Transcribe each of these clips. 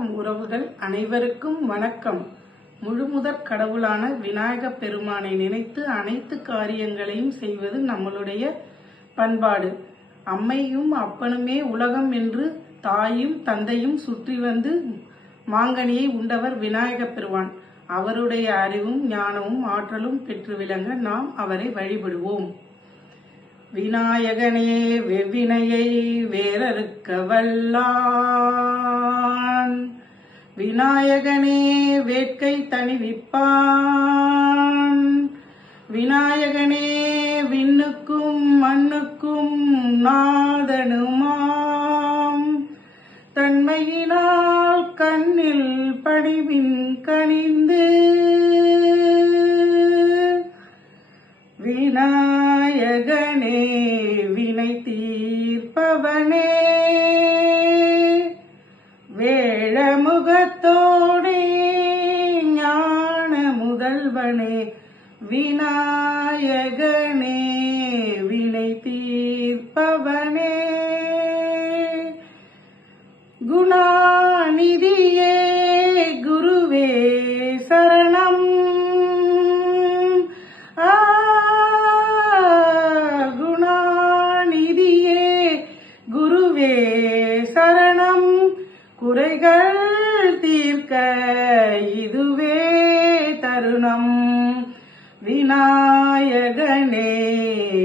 உறவுகள் அனைவருக்கும் வணக்கம். முழுமுதற் கடவுளான விநாயக பெருமானை நினைத்து அனைத்து காரியங்களையும் செய்வது நம்மளுடைய பண்பாடு. அம்மையும் அப்பனுமே உலகம் என்று தாயும் தந்தையும் சுற்றி வந்து மாங்கனியை உண்டவர் விநாயக பெருவான் அவருடைய அறிவும் ஞானமும் ஆற்றலும் பெற்று விளங்க நாம் அவரை வழிபடுவோம். விநாயகனே வெவ்வினையை வேறறுக்க வல்லா விநாயகனே வேட்கை தணிவிப்பான். விநாயகனே விண்ணுக்கும் மண்ணுக்கும் நாதனுமாம். தன்மையினால் கண்ணில் படிவின் கனிந்து விநாயகனே. வேழமுகத்தோடே ஞான முதல்வனே விநாயகனே வினை தீர்ப்பவனே. குணாநிதியே குருவே சரணம். குணாநிதியே குருவே சரணம். குறைகள் தீர்க்க இதுவே தருணம். விநாயகனே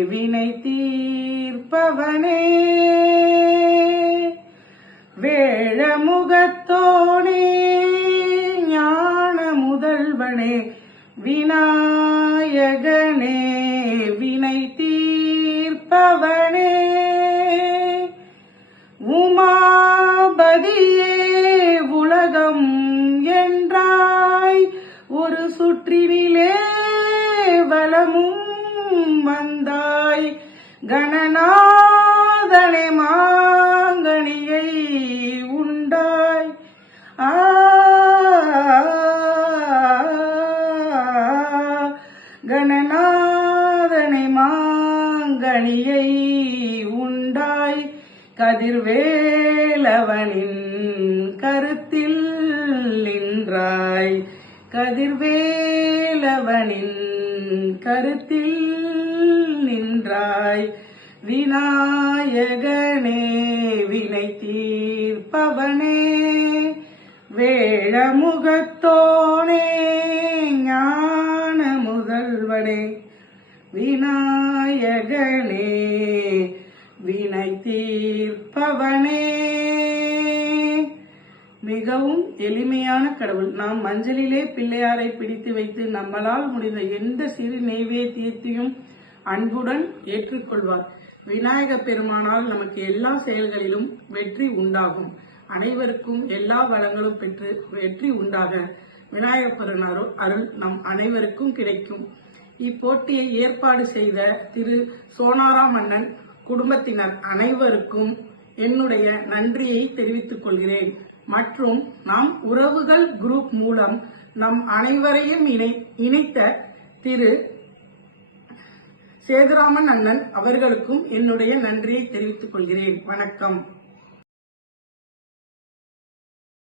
வினை தீர்ப்பவனே. வேழமுகத்தோனே ஞான முதல்வனே விநாயகனே வினை தீர்ப்பவனே சுற்றினிலே வலமும் வந்தாய். கணநாதனை மாங்கனியை உண்டாய். ஆ கணநாதனை மாங்கனியை உண்டாய். கதிர்வேலவனின் கருத்தில் நின்றாய். கதிர்வேலவனின் கருத்தில் நின்றாய். விநாயகனே வினை தீர்ப்பவனே வேழமுகத்தோனே ஞான முதல்வனே விநாயகனே வினை தீர்ப்பவனே மிகவும் எளிமையான கடவுள். நாம் மஞ்சளிலே பிள்ளையாரை பிடித்து வைத்து நம்மளால் முடிந்த எந்த சிறு நெய்வேத்தியத்தையும் அன்புடன் ஏற்றுக்கொள்வார். விநாயக பெருமானால் நமக்கு எல்லா செயல்களிலும் வெற்றி உண்டாகும். அனைவருக்கும் எல்லா வளங்களும் பெற்று வெற்றி உண்டாக. விநாயகப் பெருமான் அருள் அருள் நம் அனைவருக்கும் கிடைக்கும். இப்போட்டியை ஏற்பாடு செய்த திரு சோனாராம் மன்னன் குடும்பத்தினர் அனைவருக்கும் என்னுடைய நன்றியை தெரிவித்துக் கொள்கிறேன். மற்றும் நாம் உறவுகள் குரூப் மூலம் நம் அனைவரையும் இணை இணைத்த திரு சேதுராமன் அண்ணன் அவர்களுக்கும் என்னுடைய நன்றியை தெரிவித்துக் கொள்கிறேன். வணக்கம்.